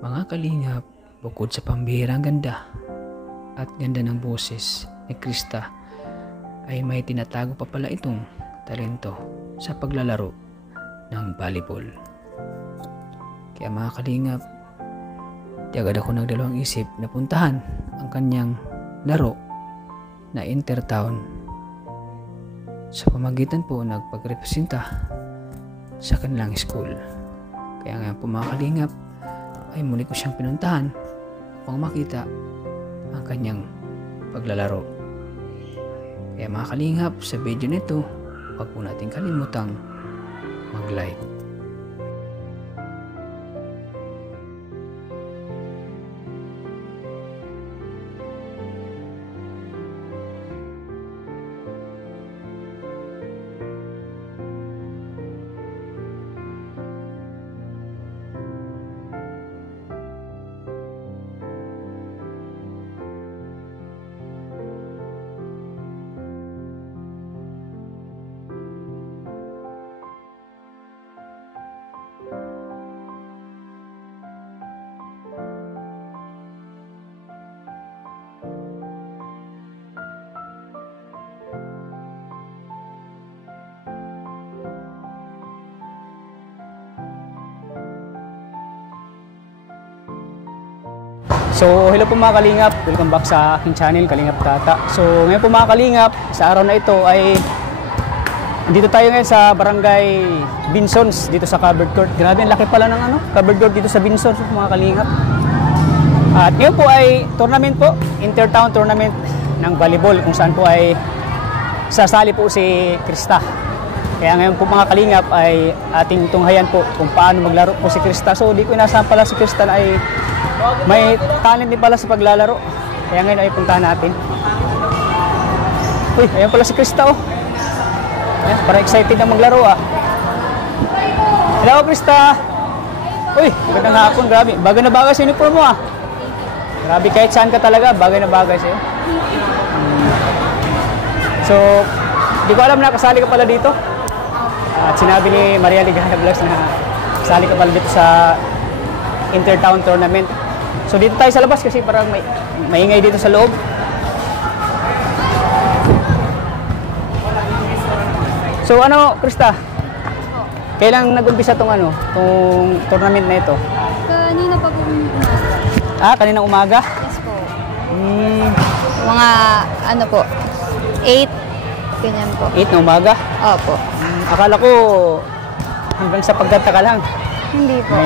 Mga kalingap, bukod sa pambihirang ganda at ganda ng boses ni Krista, ay may tinatago pa pala itong talento sa paglalaro ng volleyball. Kaya mga kalingap, di agad ako nagdalawang isip na puntahan ang kanyang laro na intertown sa pamagitan po nagpagrepresenta sa kanilang school. Kaya ngayon po mga kalingap, ay muli ko siyang pinuntahan upang makita ang kanyang paglalaro. Kaya mga kalingap, sa video nito, huwag po natin kalimutang mag-like. So, hello po mga kalingap, welcome back sa aking channel, Kalingap Tata. So, ngayon po mga kalingap, sa araw na ito ay dito tayo ngayon sa barangay Binsons, dito sa covered court. Grabe, ang laki pala ng covered court dito sa Binsons mga kalingap. At ngayon po ay tournament po, intertown tournament ng volleyball, kung saan po ay sasali po si Krista. Kaya ngayon po mga kalingap ay ating tunghayan po kung paano maglaro po si Krista. So, di ko inasahan pala si Krista na ay may talent din pala sa paglalaro. Kaya ngayon ay puntahan natin. Uy, ayan pala si Krista oh. Ayan, parang excited na maglaro ah. Hello Krista. Uy, magandang hapon, grabe. Bagay na bagay sa uniform mo ah. Grabe, kahit saan ka talaga, bagay na bagay sa'yo. So, di ko alam na kasali ka pala dito. At sinabi ni Maria Ligaya Vlogs na kasali ka pala dito sa intertown tournament. So dito tayo sa labas kasi parang maingay dito sa loob. So Krista? Kailan nag-umpisa tong tournament na ito? Kanina pa po umaga. Ah, kaninang umaga? Yes po. Mga po, 8, ganyan po. 8 na umaga? Opo. Akala ko hanggang sa pagkanta ka lang. Hindi po.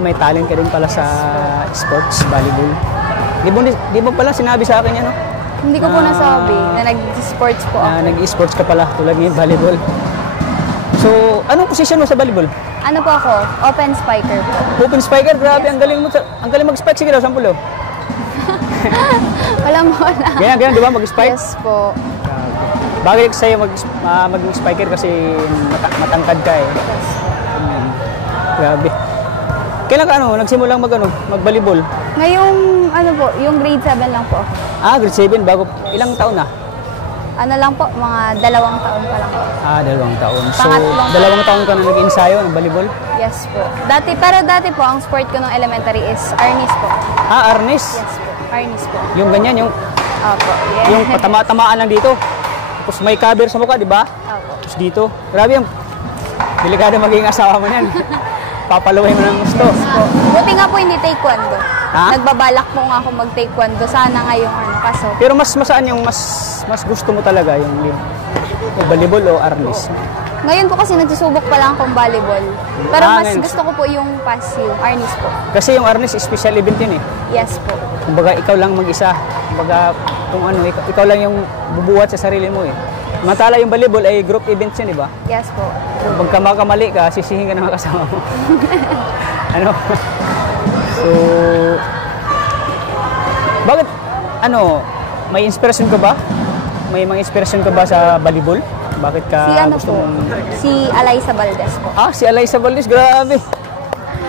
May talent ka din pala sa sports, volleyball. Di mo pala sinabi sa akin yan, no? Hindi ko po nasabi na nag-sports po ako. Nag-sports ka pala, tulad ngayon, volleyball. So, anong position mo sa volleyball? Ano po ako? Open spiker po. Open spiker? Grabe, yes. Ang galing mag-spike. Sige daw, sampulo. Walang wala. Ganyan, di ba? Mag-spike? Yes po. Bagay sa'yo mag-spiker kasi matangkad ka eh. Yes. Grabe. Kailan ka nagsimulang mag-volleyball? Ngayong yung grade 7 lang po ako. Ah, grade 7 bago ilang taon na? Ano lang po, mga 2 taon pa lang po. Ah, 2 taon. So, Pangatlong 2 taon ka na nag-ensayo ng volleyball? Yes po. Pero dati po, ang sport ko nung elementary is arnis po. Ah, arnis? Yes po. Arnis po. Yung ganyan, Opo. Yeah. Yung patama-tamaan lang dito. Tapos may cover sa mukha, di ba? Opo. Tapos dito. Grabe yung delikado maging asawa mo yan. Papaluhin mo ng gusto. Yes po. Buti nga po hindi taekwondo. Ha? Nagbabalak po nga ako mag-taekwondo. Sana ngayong kaso. Pero masaan yung mas gusto mo talaga yung volleyball o arnis? Ngayon po kasi nagsusubok pa lang akong volleyball. Pero mas ngayon. gusto ko po yung yung arnis po. Kasi yung arnis, special event yun eh. Yes po. Kumbaga ikaw lang mag-isa. Kumbaga kung ikaw lang yung bubuhat sa sarili mo eh. Matala yung volleyball ay group events yun, di ba? Yes po. Pag makamali ka, sisihin ka ng mga kasama mo. So, bakit, may inspiration ka ba? May mga inspiration ka ba sa volleyball? Bakit ka Si Alaysa Valdez po. Ah, si Alaysa Valdez, grabe.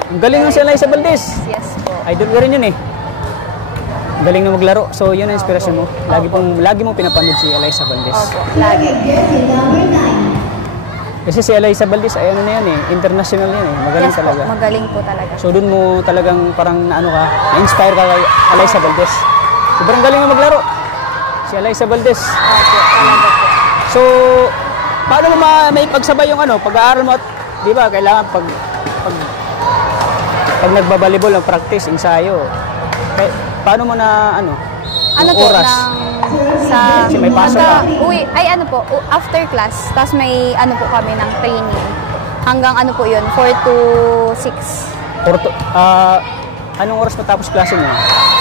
Ang galing ng si Alaysa Valdez. Yes po. Idol ka rin yun eh. Ang galing na maglaro. So, yun ang inspiration mo. Lagi mong pinapanood si Alaysa Valdez. Opo, lagi. Kasi si Eliza Valdez ay ano na yan eh, international yan eh. Magaling Yes po, talaga. magaling po talaga. So doon mo talagang parang ano ka, na-inspire ka kay Eliza Valdez. Sobrang galing mo maglaro. Si Eliza Valdez. Opo, talaga po. So, paano mo may pagsabay yung ano, pag-aaral mo at, di ba, kailangan pag nagbabalibol ng practice, ensayo. Paano mo na ano, Ano yung po, oras? sa... Kasi may pasok ka. Ano po, after class, tapos may ano po kami ng training. Hanggang ano po yun, 4 to 6. Anong oras matapos klase niyo?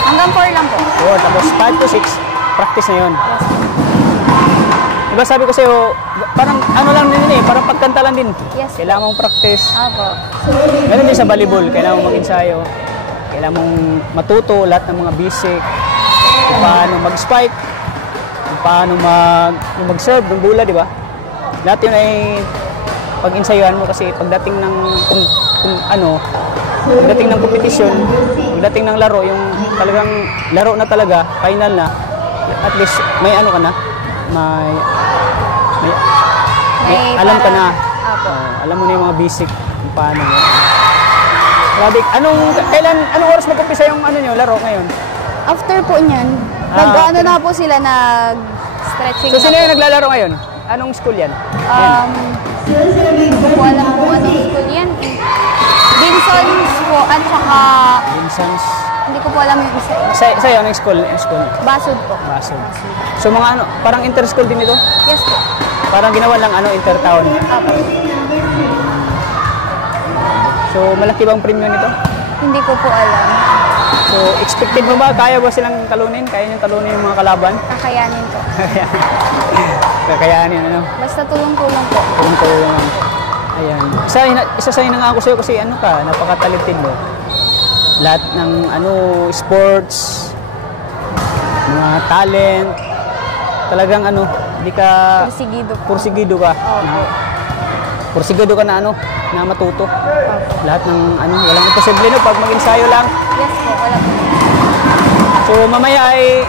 Hanggang 4 lang po. Tapos 5 to 6, practice na yun. Diba sabi ko sa'yo, parang ano lang din eh, parang pagkanta lang din. Yes. Kailangan mong practice. Opo. Ganun din sa volleyball, kailangan mong mag-ensayo. Kailangan mong matuto lahat ng mga basic. Kung paano mag-spike, kung paano mag-serve ng bola, di ba? Lahat yun ay pag-ensayuhan mo kasi pagdating ng pagdating ng kompetisyon, pagdating ng laro, yung talagang laro na talaga, final na, at least may ano ka na, may alam ka na. Opo. Alam mo na yung mga basic kung paano. Grabe, anong oras mag-umpisa yung ano nyo, laro ngayon? After po niyan, nag-ano na po sila, nag-stretching So, sino na yung po. naglalaro ngayon? Anong school yan? Hindi ko po alam kung anong school yan. Vincent's po, at saka, Vincent's. hindi ko po alam yung isa. Sa'yo, anong school? School? Basud po. Basod. So, mga ano, parang inter-school din ito? Yes po. Parang ginawa lang inter-town. Opo. So, malaki bang premium nito? Hindi ko po alam. So, expected mo ba? Kaya ba silang talunin? Kaya nyo talunin yung mga kalaban? Kakayanin ko. Kakayanin, ano? Basta tulong-tulong po. Tulong-tulong lang. Ayan. Isa sa inangako sa'yo kasi ano ka, napaka-talented mo. Lahat ng sports, mga talent, talagang hindi ka Porsigido po. pursigido ka. Opo. Pursigido ka na na matuto. Lahat ng walang imposible no pag mag-ensayo lang. Yes po, wala po. So mamaya ay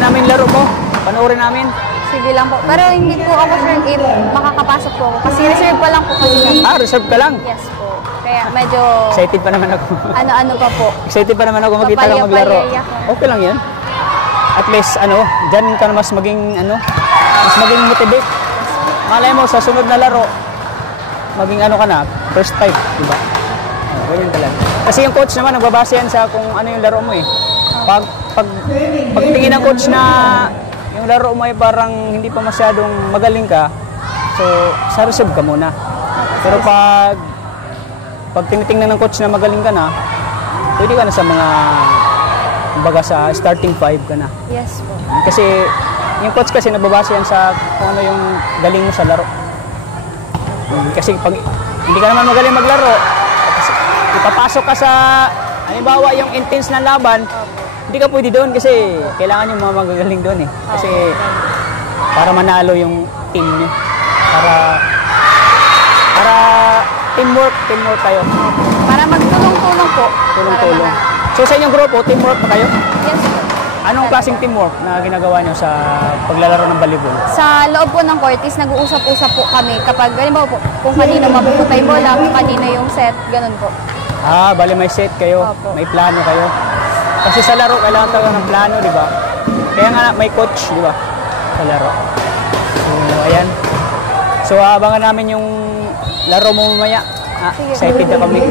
namin laro ko, panoorin namin. Sige lang po. Pero hindi po ako sure if makakapasok po ako. Kasi reserve pa lang po kasi kami. Reserve ka lang. Yes po. Kaya medyo Excited pa naman ako. ano-ano pa po. Excited pa naman ako makita kang maglaro. Papaya-paya ka. Okay lang 'yan. At least diyan ka na mas maging motivate. Malay mo sa sunod na laro maging ka na, first time, di ba? Ganyan talaga. Kasi yung coach naman nagbabase yan sa kung ano yung laro mo eh. Pag tingin ng coach na yung laro mo ay parang hindi pa masyadong magaling ka, so sa reserve ka muna. Pero pag tinitingnan ng coach na magaling ka na, pwede ka na sa mga kumbaga sa starting 5 ka na. Yes po. Kasi yung coach kasi nababase yan sa kung ano yung galing mo sa laro. Kasi pag hindi ka naman magaling maglaro, ipapasok ka sa halimbawa yung intense na laban, hindi ka pwede doon kasi kailangan yung mga magagaling doon eh. Kasi para manalo yung team niyo. Para teamwork tayo. Para magtulong-tulong po. Tulong-tulong. Para So sa inyong grupo, teamwork pa kayo? yes po. Anong klaseng teamwork na ginagawa niyo sa paglalaro ng volleyball? Sa loob po ng court is nag-uusap-usap po kami kapag halimbawa po kung kanino mapupunta yung bola, kung kanino yung set, ganun po. Bali may set kayo, Opo. may plano kayo. Kasi sa laro, kailangan talaga ng plano, di ba? Kaya nga may coach, di ba? Sa laro. So, ayan. So, abangan namin yung laro mo mamaya. Sige. Excited na kami.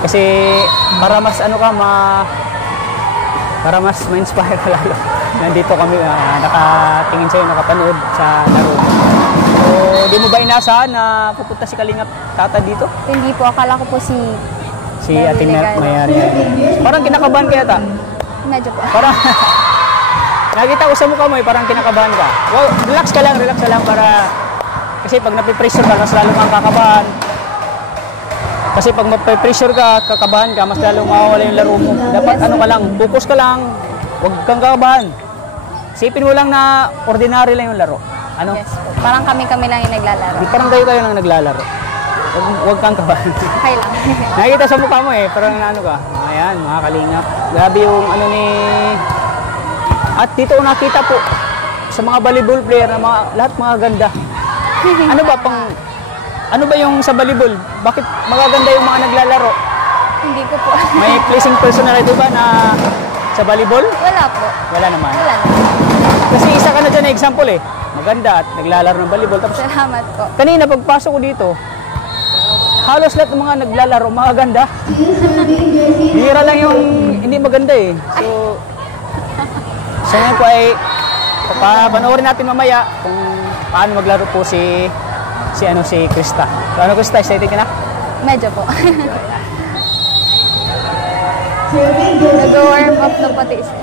Kasi para mas para mas ma-inspire ka lalo. Nandito kami, nakatingin sa'yo, nakapanood sa laro. So, di mo ba inasahan na pupunta si Kalingap Tata dito? Hindi po, akala ko po si Ating Mayari. Parang kinakabahan kaya ta? medyo po. Parang, nakita ko sa mukha mo parang kinakabahan ka. Well, relax ka lang para, kasi pag napipressure ka, mas lalo kang kakabahan. Kasi pag mapipressure ka, kakabahan ka, mas lalo mawawala yung laro mo. Dapat ka lang, focus ka lang, huwag kang kakabahan. Isipin mo lang na ordinary lang yung laro. Yes po. Parang kami-kami lang yung naglalaro. Di parang kayo lang naglalaro. Huwag kang kabahan. Okay lang. Nakikita sa mukha mo parang ka. Ayan, mga kalingap. Grabe yung ni... At dito nakita po sa mga volleyball player na lahat mga ganda. Ano ba yung sa volleyball? Bakit magaganda yung mga naglalaro? Hindi ko po. May pleasing personality ba na sa volleyball? Wala po. Wala naman. Wala na. Kasi isa ka na dyan na example eh. Maganda at naglalaro ng volleyball. Tapos Salamat po. kanina pagpasok ko dito, halos lahat ng mga naglalaro maganda. Bihira lang yung hindi maganda eh. So ngayon po ay papanoorin natin mamaya kung paano maglaro po si Krista. So ano Krista, excited ka na? Medyo po. Nag-warm up na pati siya.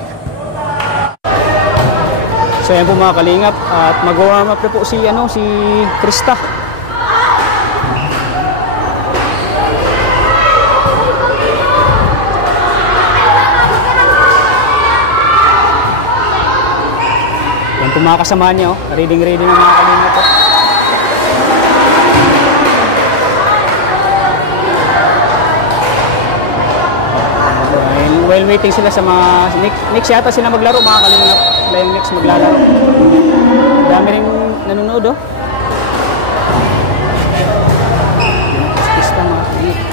So yan po mga kalingap at mag-warm up na po si Krista. Yan po mga kasama niya, ready ng mga kalingap po. While waiting sila sa mga next yata sila maglaro mga kalingap. Sila yung next maglalaro. Dami rin nanonood oh. Pista mga kalingap.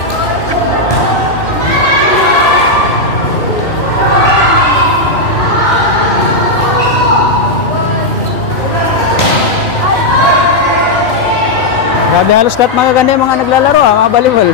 Grabe halos lahat magaganda yung mga naglalaro mga volleyball.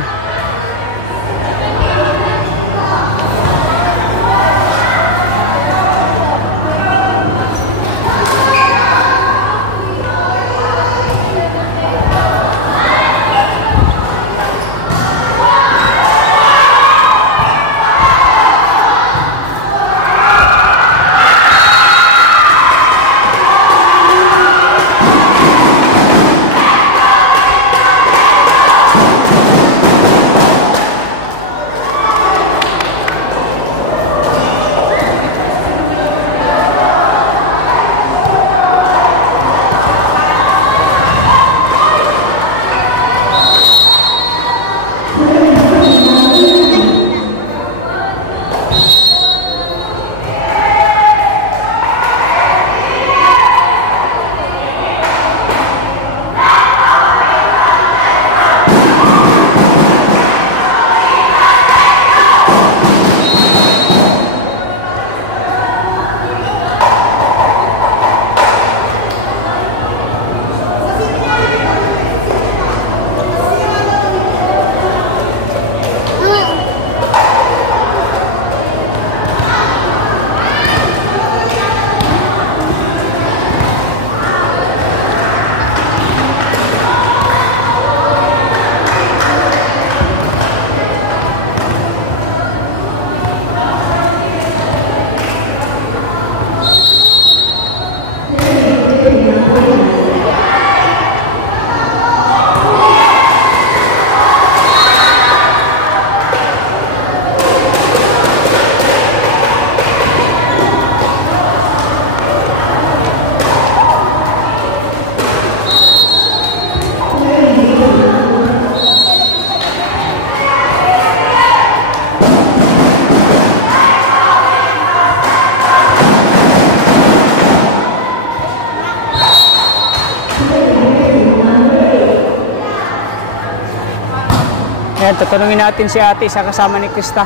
Ayan, tatanungin natin si ate sa kasama ni Krista.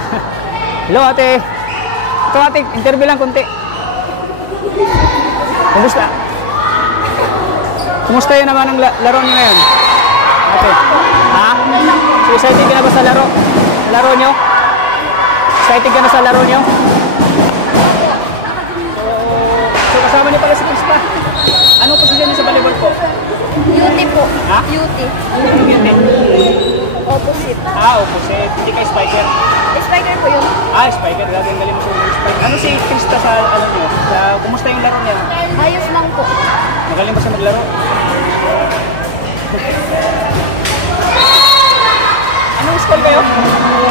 Hello ate. Ito ate, interview lang konti. Kumusta? Kumusta yun naman ang laro niyo ngayon? Ate, ha? So excited ka na ba sa laro? Sa laro niyo? Excited ka na sa laro niyo? So kasama niyo pala si Krista. Anong posisyon niyo sa volleyball po? UT po. Ha? UT. Anong UT? Opposite. Opposite. Hindi ka spiker. Spiker po yun. Spiker. Galing mo sa spiker. Ano si Krista sa ano niyo? Kumusta yung laro niya? Ayos lang po. Magaling ba siya maglaro? Anong school kayo?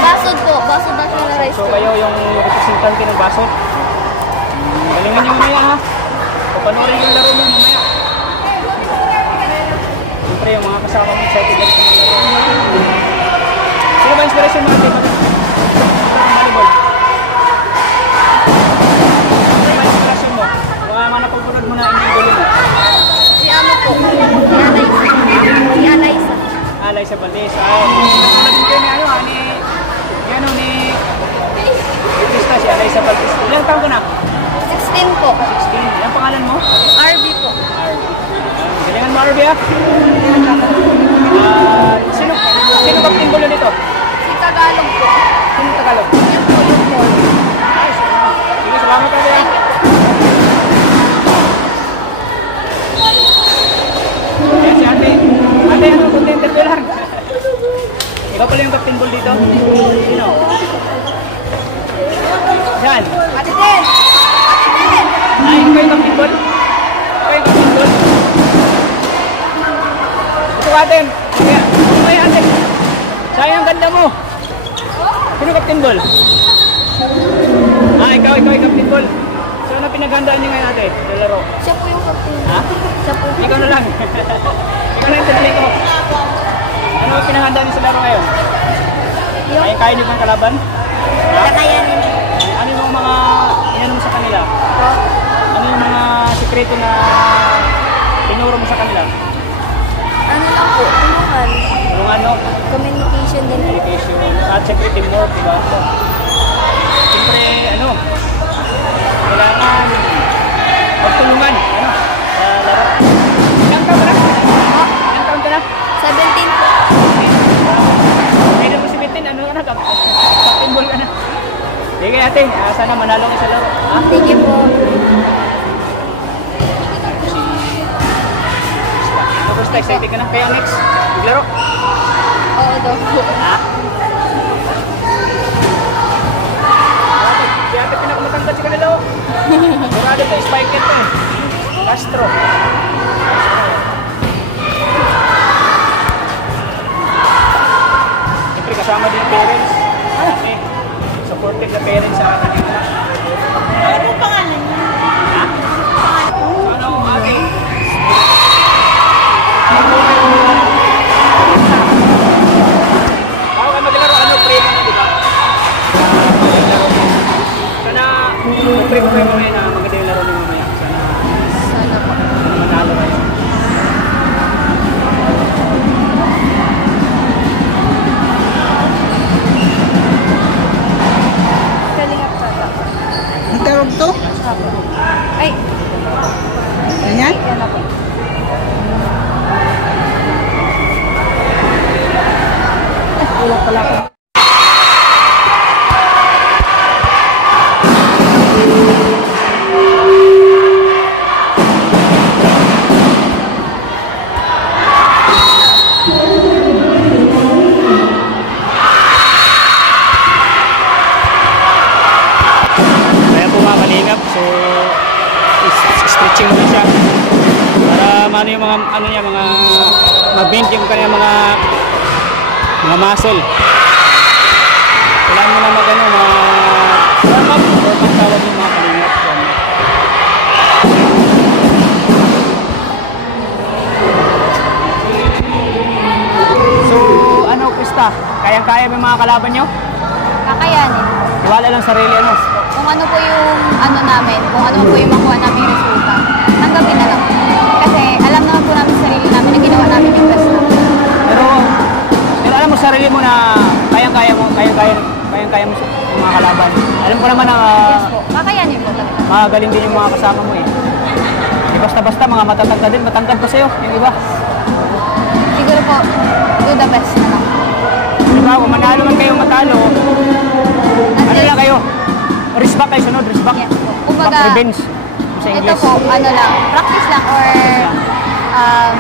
Basod po. Basod National High So School. kayo yung representante ng Basod? Galingan niyo mamaya ha. Papanoorin yung laro niyo mamaya. Siyempre yung mga kasama mo excited na rin sa mga laro. Sino ba inspiration mo natin? Volleyball. Ano ba inspiration mo? Mga napagpagod mo na yung idolo mo? Eliza Valdez. Naging kayo ni ano, ni Krista, si Eliza Valdez. Ilang taon ka na? 16 po. 16. Ang pangalan mo? RB po. RB. Galingan mo, RB, ha? Sino kapatid gulo nito? Si Tagalog po. Sino Tagalog? Yun po, yun po. Nice. Sige, salamat, RB, ha? Ayan si ate. Ate, ano? Contender ko lang. Ikaw pala yung captain ball dito? Sino? Yan. Ate Ten! Ay, ikaw yung captain ball? Ikaw yung captain ball? Ito ate. Kaya, may ate. Sayang ang ganda mo. Sino captain ball? Ikaw yung captain ball. So, ano pinaghandaan niyo ngayon ate? Laro. Siya po yung captain. Ha? Siya po. Ikaw na lang. Ikaw na yung tinalik ko. Ano ang pinaghandaan niyo sa laro ngayon? Kaya niyo bang kalaban? Kakayanin. Ano yung mga inano mo sa kanila? Ano yung mga sikreto na tinuro mo sa kanila? Ano lang po, tulungan. Yung ano? Communication din. Communication. At siyempre teamwork, di ba? Siyempre, ano? Kailangan magtulungan. Ano? Sa laro. Ilang taon ka na? Ilang taon ka na? 17 po. Kaya mo si Bitin, ano ka na? Captain ball ka na. Sige natin, sana manalo ka sa laro. Ha? Sige po. Basta excited ka na. Kaya next, maglaro. Oo daw po. Ha? Di ate pinakamatangkad si kanila. Murado to, spike it eh. Castro. Siyempre kasama din yung parents. Kasi supportive na parents sa kanila. Ano po pangalan niya? Ha? Ano ate? Ako kayo maglaro, ano, pray mo, di ba? Sana, pray mo kayo mamaya na maganda yung laro niyo mamaya. Sana po. Manalo kayo. Kalingap tata. Ang tarong to? Ay, Ayan? yan na po. Wala pala ko. Kaya po mga kalingap, so stretching mo siya para maano yung mga ano niya, mga mag-bend yung kanya mga muscle. Kailangan mo na mag-ano, warm up or pagtawag yung mga kalingap. So ano Krista, kayang-kaya mo yung mga kalaban nyo? Kakayanin. Wala lang sarili ano. Kung ano po yung ano namin, kung ano po yung makuha namin yung resulta, tanggapin na lang. Kasi alam naman po namin sa sarili namin na ginawa namin yung best namin. Pero alam mo sarili mo na kayang-kaya mo yung mga kalaban. Alam ko naman na Yes po, kakayanin po talaga. magaling din yung mga kasama mo eh. Di basta-basta mga matatangkad din, matangkad pa sa'yo, yung iba. Siguro po, do the best na lang. Di ba, kung manalo man kayong matalo, ano lang kayo? Respect kayo, sunod, respect. Yes po. Kumbaga, Back revenge sa ito English. po, ano lang, practice lang or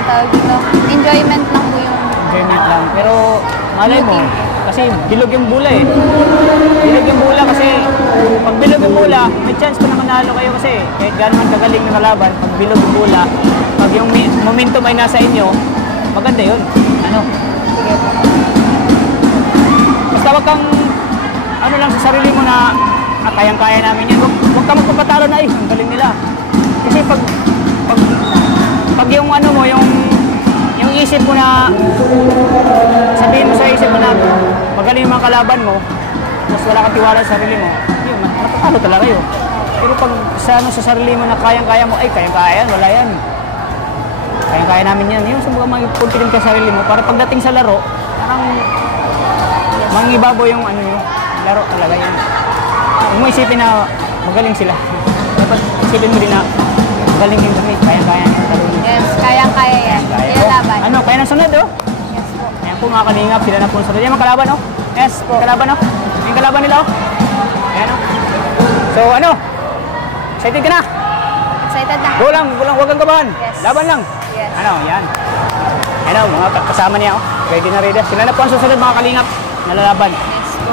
tawag dito, enjoyment lang po yung Enjoyment lang. Pero malay mo, kasi bilog yung bula eh. Bilog yung bula kasi pag bilog yung bula, may chance pa na manalo kayo kasi kahit gano'n man kagaling na kalaban, pag bilog yung bula, pag yung momentum ay nasa inyo, maganda yun. Ano? sige po. Basta wag kang ano lang sa sarili mo na kayang-kaya namin yan. Huwag ka magpapatalo na ang galing nila. Kasi pag yung ano mo, yung isip mo na sabihin mo sa isip mo na magaling yung mga kalaban mo, mas wala kang tiwala sa sarili mo, yun, matatalo talaga yun. Pero pag sa sarili mo na kayang-kaya mo, ay kayang-kaya yan, wala yan. Kaya namin yan. Yung sumbaga mag-confident ka sa sarili mo para pagdating sa laro, parang mangibabaw yung ano yung laro talaga yan. Huwag mo isipin na magaling sila. Dapat isipin mo din na magaling din kami. Kaya-kaya yan. Yes, kayang-kaya yan. Ilalaban. Ano, kaya nang sunod oh. Yes po. Ayan po mga kalingap, sila na po sunod. Yan mga kalaban oh. Yes, po. Kalaban oh. Yung kalaban nila oh. Ayan oh. So ano? Excited ka na? Excited na. Go lang, huwag kang kabahan. Yes. Laban lang. Yes. Ano, yan. Yan oh, mga kasama niya oh. Ready na ready. Sila na po ang susunod mga kalingap. Nalalaban. Yes po.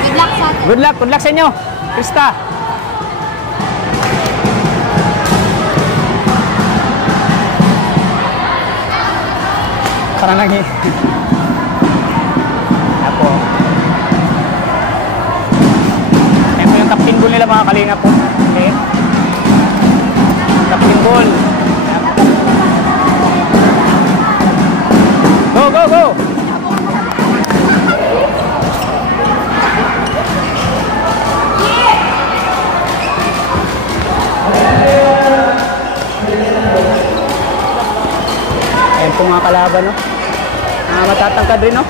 Good luck sa atin. Good luck sa inyo. Krista. Parang nanghi. Apo. Ayan po yung captain goal nila mga kalingap po. Okay. Captain goal. Go, go, go! Ayan po mga kalaban, no? Matatangkad rin, no?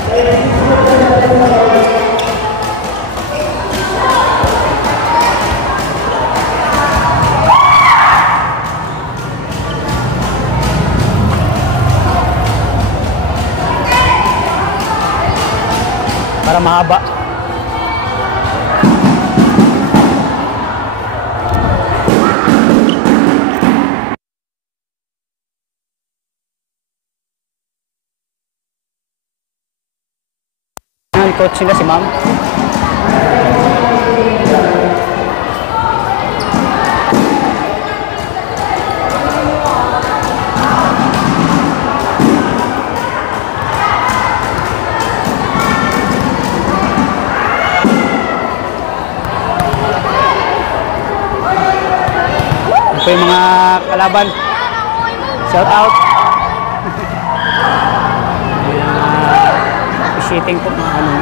Para mahaba. Coach nila si ma'am. Ito yung mga kalaban. Shout out. Appreciating po mga ano.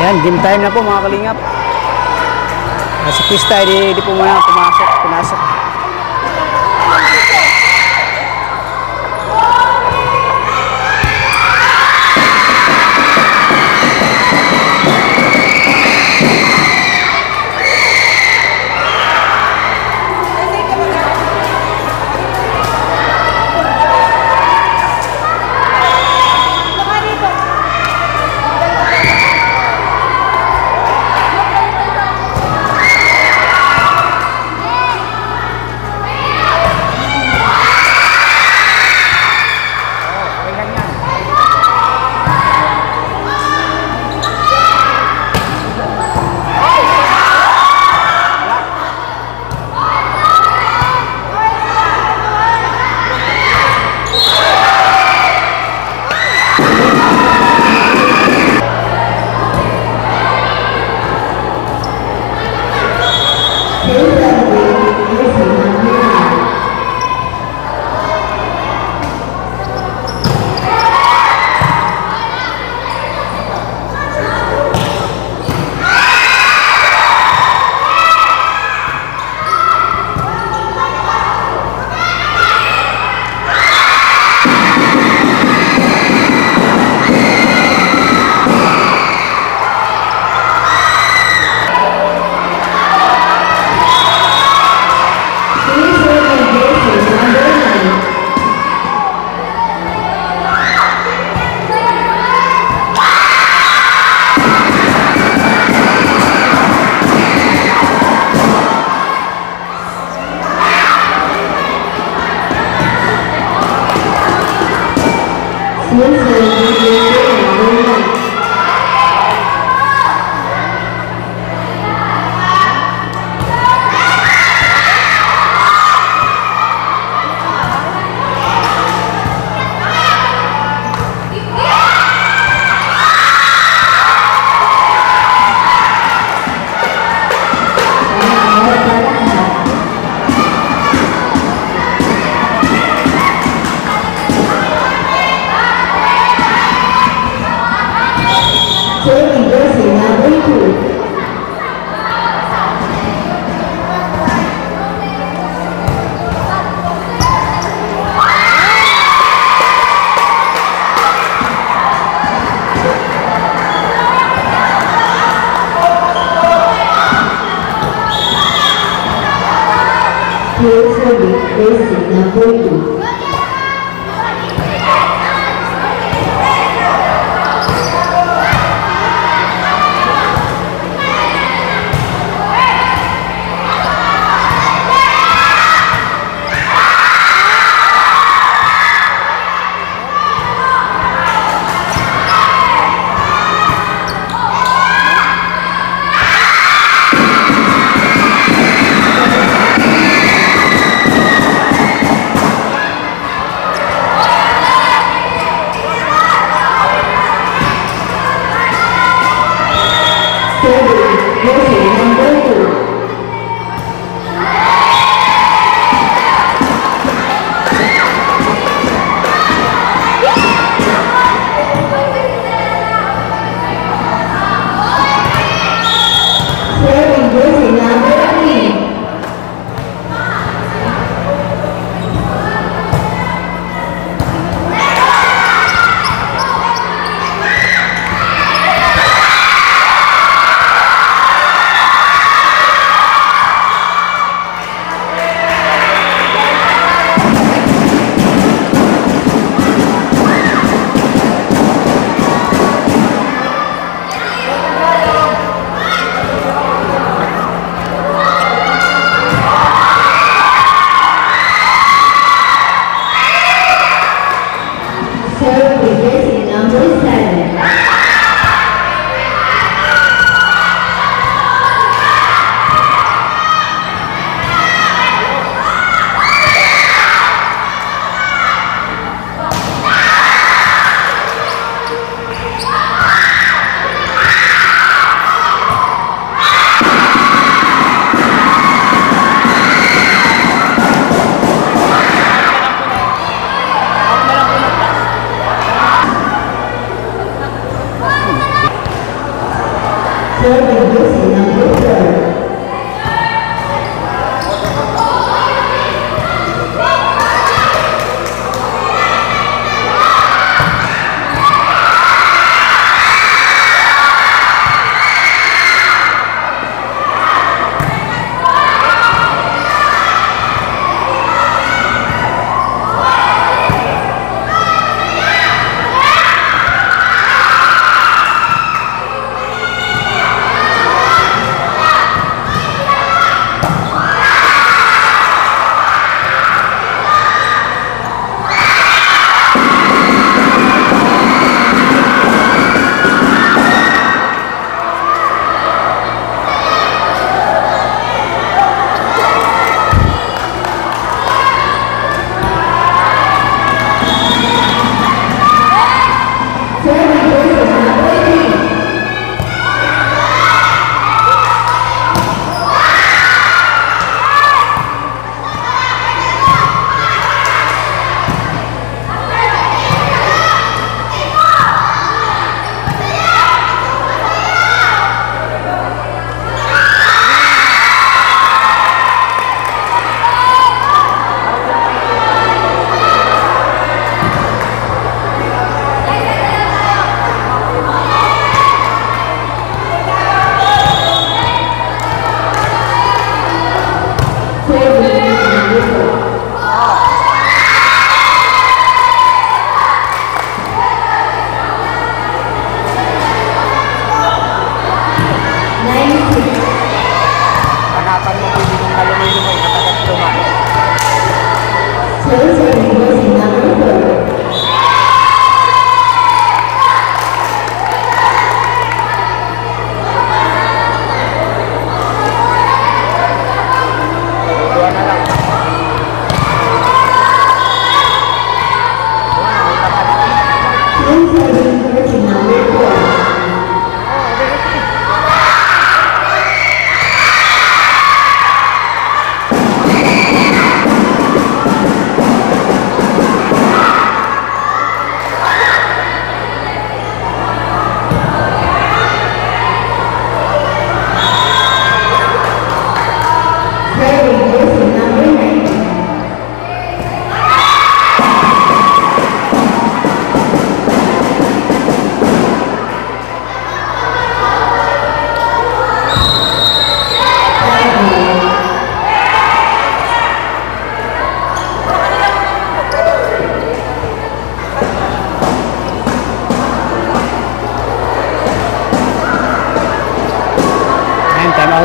Ayan, game time na po mga kalingap. Si Krista, di po muna pumasok.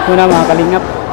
Salamat muna mga kalingap.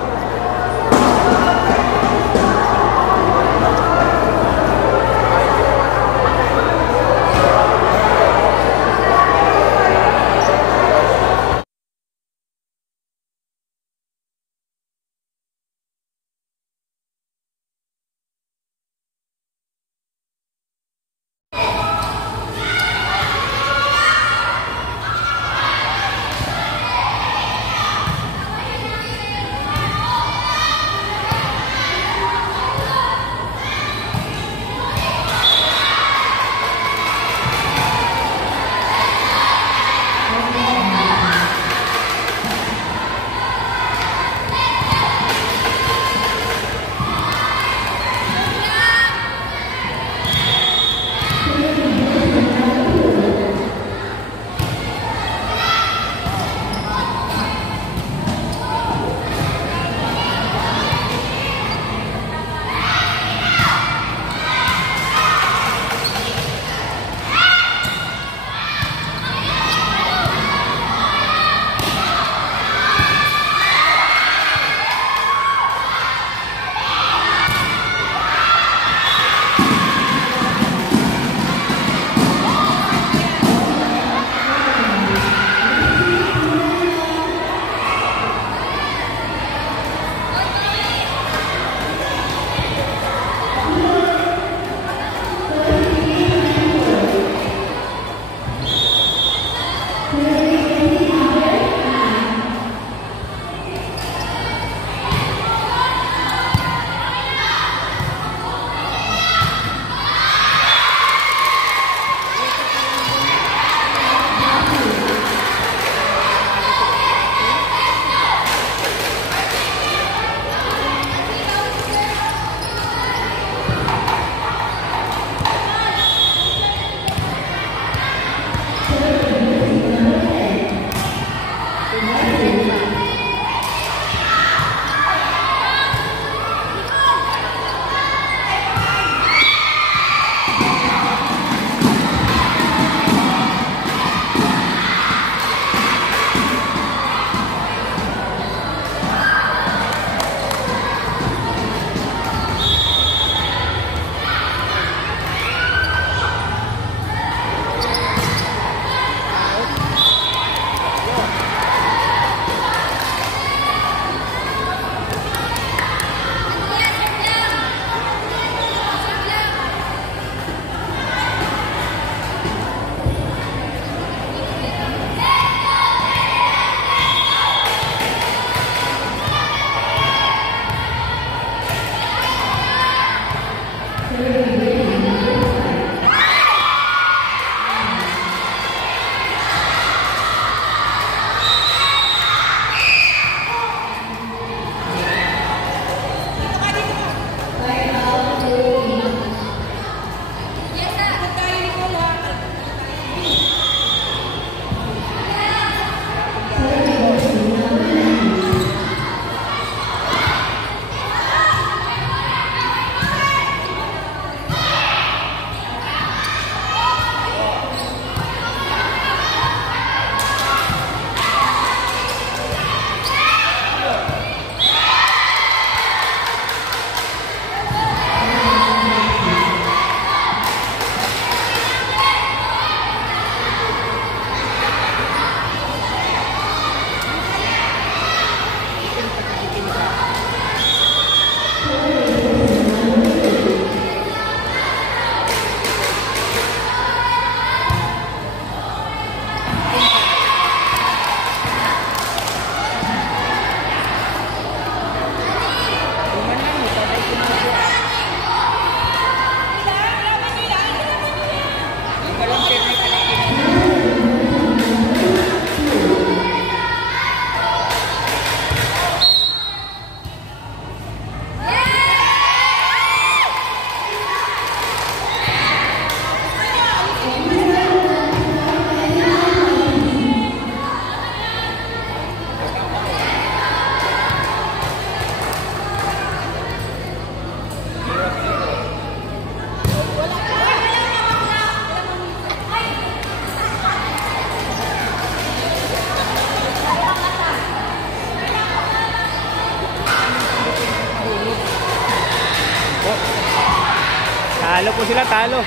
Talo po sila, talo.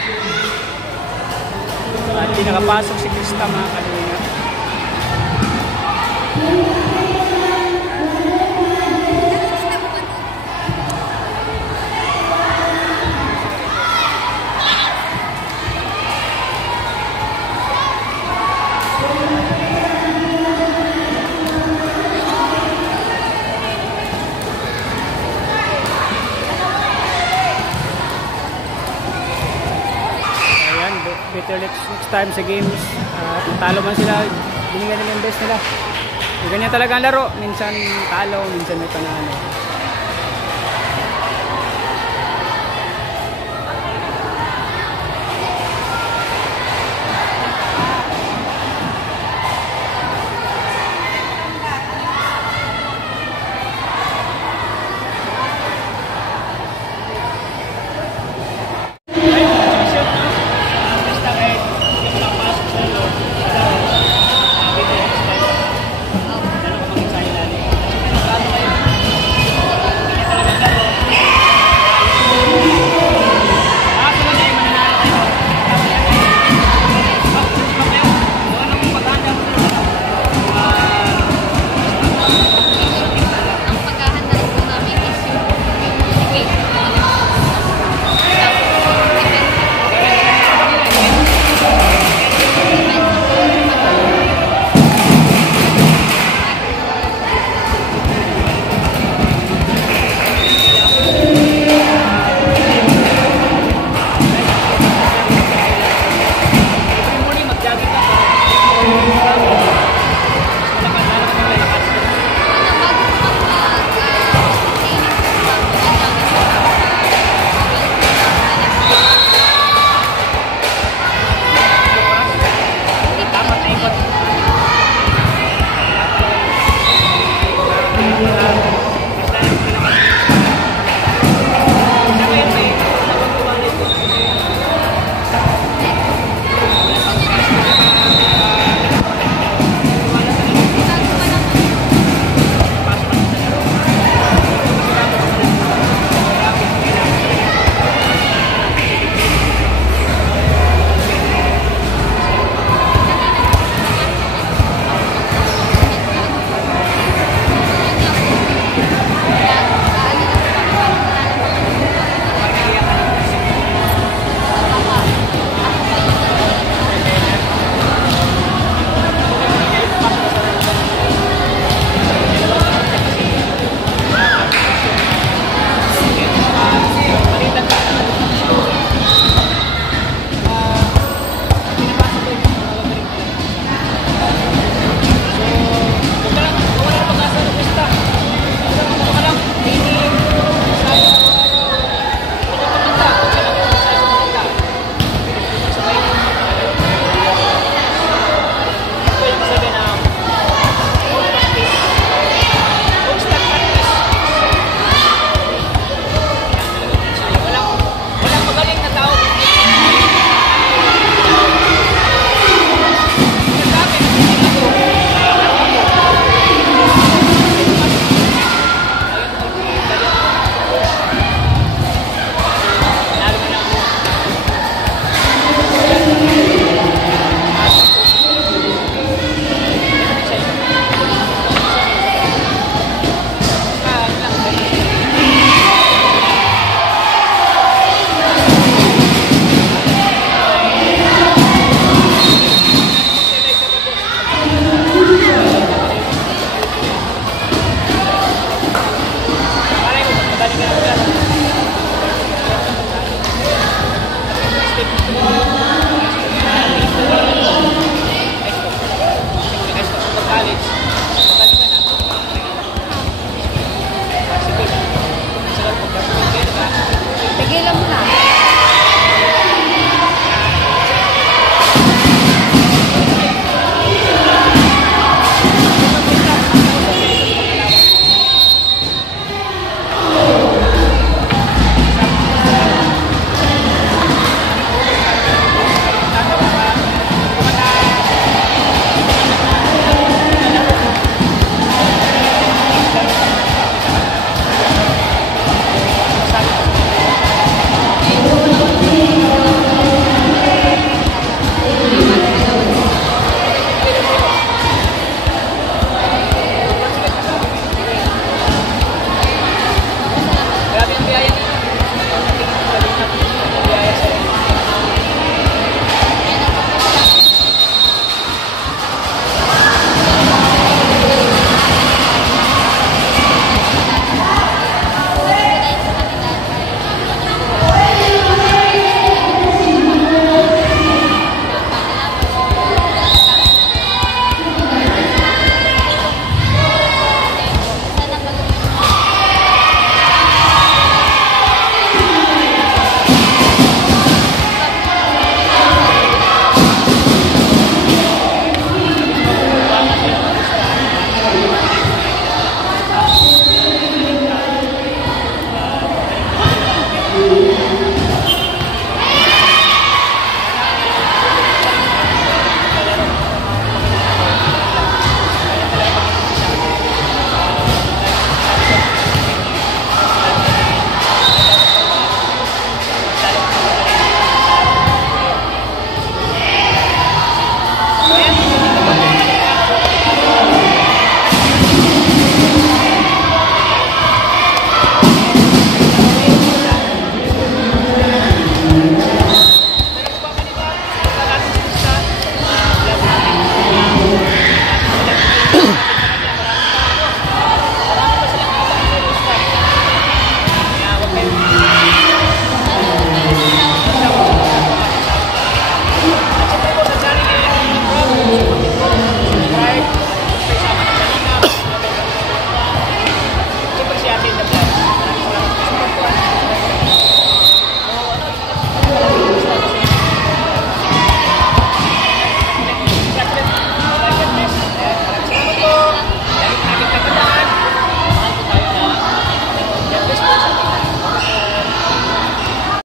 At di nakapasok si Krista, mga kalingap. Better next time sa games. Talo man sila, binigyan nila yung best nila. Ganyan talaga ang laro. Minsan talo, minsan may panalo.